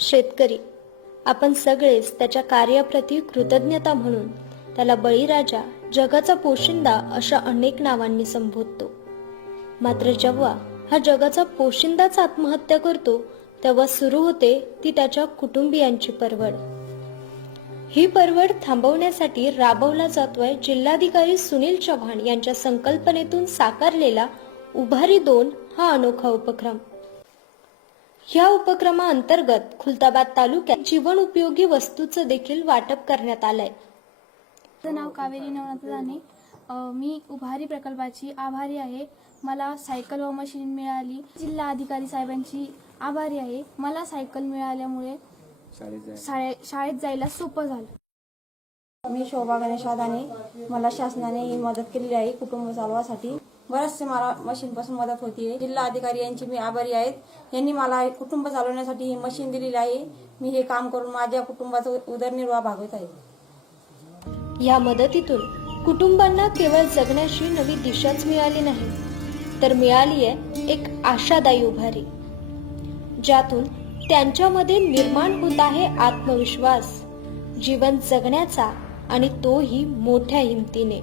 शेतकरी आपण सगळेच त्याच्या कार्याप्रती कृतज्ञता म्हणून त्याला बळीराजा, जगाचा पोशिंदा अशा अनेक नावांनी संबोधतो. मात्र जेव्हा हा जगाचा पोशिंदाच आत्महत्या करतो तेव्हा सुरू होते ती त्याच्या कुटुंबियांची परवड. ही परवड थांबवण्यासाठी राबवला जातोय जिल्हाधिकारी सुनील चव्हाण यांच्या संकल्पनेतून साकारलेला उभारी 2 हा अनोखा उपक्रम. या उपक्रमाअंतर्गत खुलताबाद तालुक्यात जीवन उपयोगी वस्तूचं देखील वाटप करण्यात आलंय. माझं नाव कावेरी नवनाथ जाने. मी उभारी प्रकल्पाची आभारी आहे. मला सायकल व मशीन मिळाली. जिल्हा अधिकारी साहेबांची आभारी आहे. मला सायकल मिळाल्यामुळे शाळेत जायला सोपं झालं. मी शोभा गणेश दाने. मला शासनाने ही मदत केलेली आहे कुटुंब चालवासाठी. बरेचसे मला मशीन पासून मदत होती. जिल्हा अधिकारी यांची मी आभारी आहेत. यांनी मला कुटुंब चालवण्यासाठी ही मशीन दिलेली आहे. मी हे काम करून माझ्या कुटुंबाचा उदरनिर्वाह भागवत आहे. या मदतीतून कुटुंबांना केवळ जगण्याची नवी दिशाच मिळाली नाही, तर मिळाली आहे एक आशादायी उभारी, ज्यातून त्यांच्यामध्ये निर्माण होत आहे आत्मविश्वास, जीवन जगण्याचा, आणि तोही मोठ्या हिमतीने.